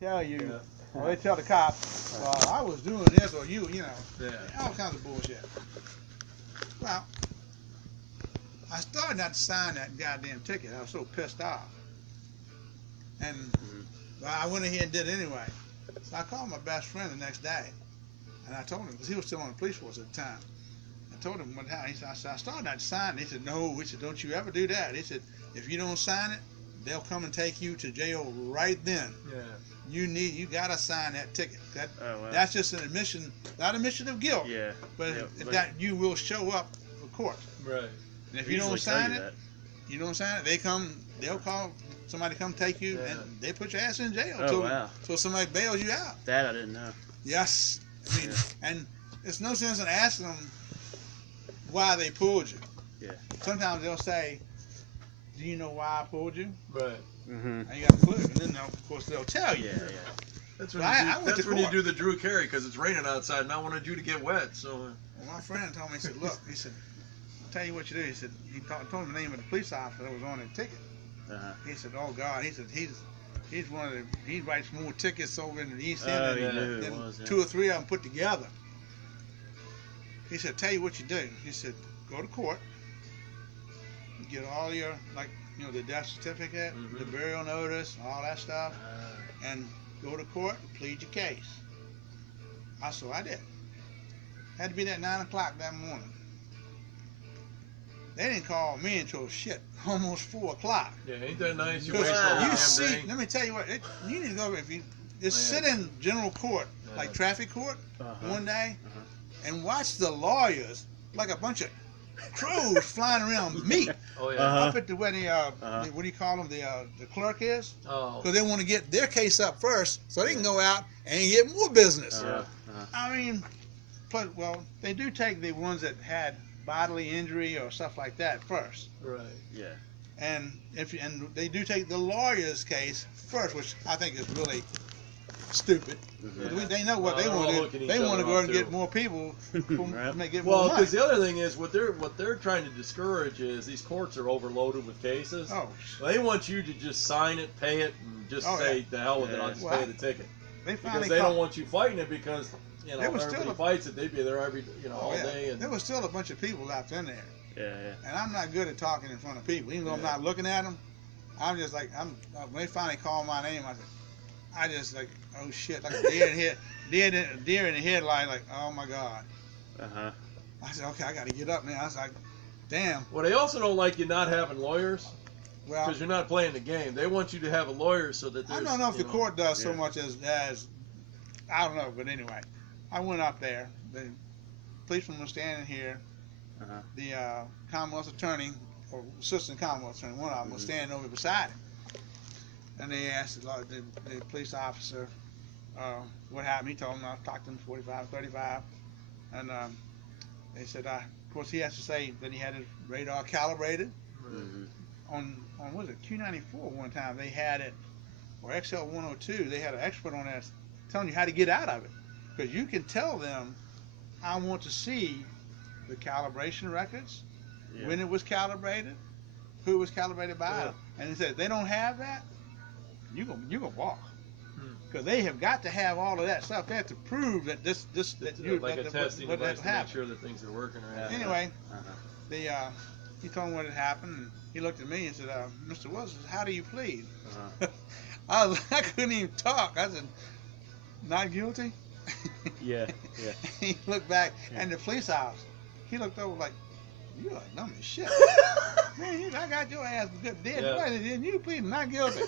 tell you, Yeah. or they tell the cops, well, I was doing this, or you know, Yeah. all kinds of bullshit. Well, I started not to sign that goddamn ticket. I was so pissed off. And well, I went ahead and did it anyway. So I called my best friend the next day, and I told him, because he was still on the police force at the time. I told him what happened. He said, I started not to sign it. He said, no. He said, don't you ever do that. He said, if you don't sign it, they'll come and take you to jail right then. Yeah. You gotta sign that ticket. Oh, wow. That's just an admission, not admission of guilt, Yeah. but Yeah, that you will show up for court. Right. And if They you don't usually tell sign you it, that. you don't sign it, they'll call somebody to come take you, Yeah. and they put your ass in jail Oh, wow. till somebody bails you out. That I didn't know. Yes, I mean, Yeah. and it's no sense in asking them why they pulled you. Yeah. Sometimes they'll say, "Do you know why I pulled you?" Right. Mm-hmm. And you got a clue, and then of course they'll tell you. Yeah, yeah. That's Well, when, I you, went that's to when you court. do the Drew Carey because it's raining outside and I wanted you to get wet. So. Well, my friend told me, he said, "Look," he said, "I'll tell you what you do." He said, told him the name of the police officer that was on the ticket. Uh-huh. He said, "Oh God," he said, he's one of the, he writes more tickets over in the East Oh, End he than, knew it than was, yeah. 2 or 3 of them put together. He said, "Tell you what you do." He said, "Go to court, get all your, like, you know, the death certificate, Mhm. the burial notice, all that stuff, and go to court and plead your case." So I did. Had to be there at 9 o'clock that morning. They didn't call me until shit, almost 4 o'clock. Yeah, ain't that nice? You Because waste all the you damn see, day. let me tell you what, you need to go, if you just Yeah. sit in general court, like Yeah. traffic court, Uh-huh. one day, Uh-huh. and watch the lawyers like a bunch of crows flying around meat Oh yeah. Uh-huh. up at the where the what do you call them, the clerk is, Oh. because they want to get their case up first so they can go out and get more business. Uh-huh. I mean, but well, they do take the ones that had bodily injury or stuff like that first. Right. Yeah. And they do take the lawyer's case first, which I think is really stupid. Mhm. Yeah. They know what Well, they they're want all to looking do. each They want to other go up, and get too. more people, Right. make get Well, more money. because the other thing is what they're trying to discourage is these courts are overloaded with cases. Oh, They want you to just sign it, pay it, and just Oh, say yeah. the hell with it. I'll Yeah. just Well, pay the ticket they because finally they don't caught. want you fighting it because you know There was everybody still a- fights it. They'd be there every all yeah. day and There was still a bunch of people left in there, Yeah, yeah. and I'm not good at talking in front of people, even though I'm Yeah. not looking at them. I'm just like when they finally called my name, I just like, oh shit, like a deer in the headlight, like, oh my God. Uh-huh. I said, okay, I got to get up, man. I was like, damn. well, they also don't like you not having lawyers Well, because you're not playing the game. They want you to have a lawyer so that I there's, don't know if you the court does so Yeah. much as I don't know, but anyway, I went up there. The policeman was standing here. Uh-huh. The Commonwealth's attorney, or assistant Commonwealth attorney, one of them was Mhm. standing over beside him. And they asked the police officer what happened. He told them I talked to him 45, 35. And they said, of course, he has to say that he had his radar calibrated. Mhm. On what was it, Q94 one time they had it, or XL 102, they had an expert on that telling you how to get out of it, because you can tell them, I want to see the calibration records, Yeah. when it was calibrated, who it was calibrated by, Yeah. and he said if they don't have that, you gonna walk, Hmm. because they have got to have all of that stuff there to prove that that you like a that, testing what device to make happened. sure that things are working right. Anyway, Uh-huh. he told him what had happened, and he looked at me and said, "Mr. Wilson, how do you plead?" Uh-huh. I couldn't even talk. I said, "Not guilty." Yeah, yeah. He looked back, Yeah. and the police officer, he looked over like, "You are dumb as shit." Man, I got your ass good dead. Yeah. Why didn't you plead not guilty?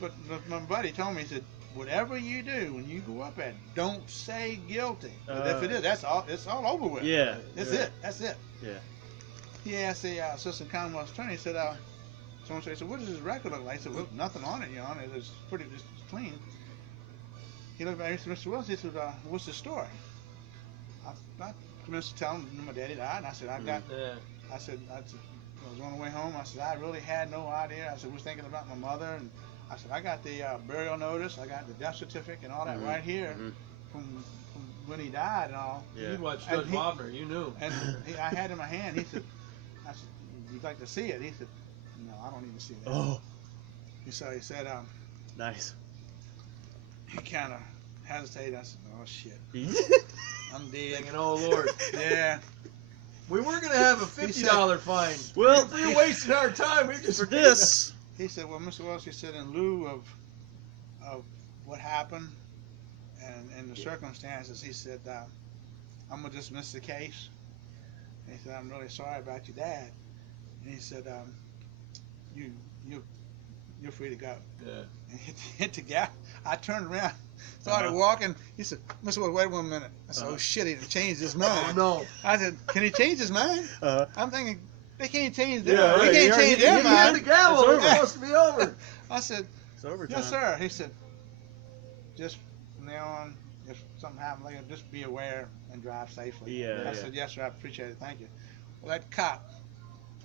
But my buddy told me, he said, "Whatever you do when you go up at, don't say guilty. But if it is, that's all. It's all over with. Yeah. That's Yeah. it. That's it." Yeah. He asked the assistant Commonwealth attorney. He said, someone said, "What does his record look like?" He said, "Well, nothing on it, Your Honor. It's pretty, it's clean." He looked back and said, "Mr. Wilson," he said, "What's the story?" I commenced to tell him my daddy died. And I said, Yeah. I was on the way home. I said, I really had no idea. I said, was thinking about my mother, and I said, I got the burial notice, I got the death certificate, and all that Mhm. right here Mhm. from when he died and all. Yeah. You'd watch And Judge he- Wagner, you knew. And I had it in my hand. He said, I said, "You'd like to see it?" He said, "No, I don't need to see that." Oh, He said, nice. he kind of hesitated. I said, "Oh shit, I'm dead." Thinking, oh Lord, Yeah. we were gonna have a $50 fine. Well, if we wasted our time, we just for this. He said, "Well, Mr. Wells," he said, "in lieu of what happened and the circumstances," he said, "I'm gonna dismiss the case." And he said, "I'm really sorry about your dad." And he said, "You're free to go." Yeah. And hit the gap. I turned around, started Uh-huh. walking. He said, "Mr. Wells, wait 1 minute." I said, Uh-huh. "Oh shit, he changed his Oh mind." no. I said, "Can he change his mind?" Uh-huh. I'm thinking they can't change their. Yeah, they right, can't you already- change you their He had the mind. gavel. It's It's over. supposed to be over. I said, It's over, "Yes, John. sir." He said, "Just from now on, if something happens later, just be aware and drive safely." Yeah, I yeah. said, "Yes, sir. I appreciate it. Thank you." Well, that cop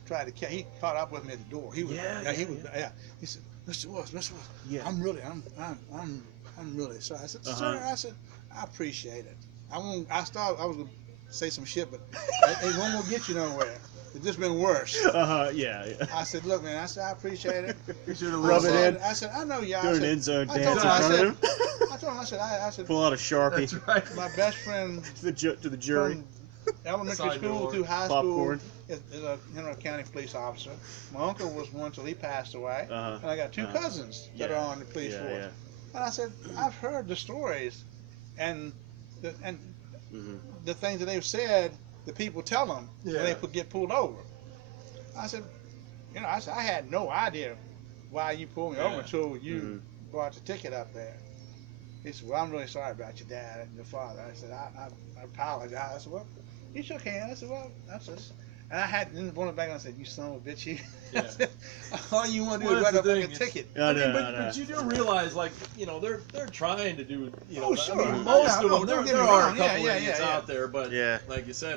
tried to he caught up with me at the door. He was, Yeah, he yeah, was, yeah. He said, "Mr. Wells, Mr. Wells, Yeah. I'm really sorry." I said, Uh-huh. "Sir," I said, "I appreciate it. I was gonna say some shit, but it won't gonna get you nowhere. It's just been worse." Yeah, yeah. I said, "Look, man," I said, "I appreciate it." You should have Rub it listened. in. I said, "I know y'all." I Doing an said, end zone I dance told in him, I front of him. I told him, I said, Pull out a Sharpie That's right. my best friend to the jury. from elementary Side school door. through high Popcorn. school is a Henry County police officer. My uncle was one till he passed away. Uh-huh. And I got two Uh-huh. cousins that Yeah. are on the police Yeah, force. yeah. And I said, I've heard the stories and the things that they've said, the people tell them when Yeah. they get pulled over. I said, I had no idea why you pulled me over Yeah. until you Mhm. brought the ticket up there. He said, "Well, I'm really sorry about your dad and your father." I said, I apologize. I said, "Well, you shook hands." I said, "Well, that's just," and I had one back and I said, "You son of a bitch, you." Yeah. All you want to do Well, is write that's up the a thing, ticket. I know, but, I know. but you do realize, like, they're trying to do, Oh, I sure. mean, Yeah, most no, of them, don't get there me are a wrong. Yeah, couple yeah, idiots yeah, yeah. out there, but Yeah. like you said,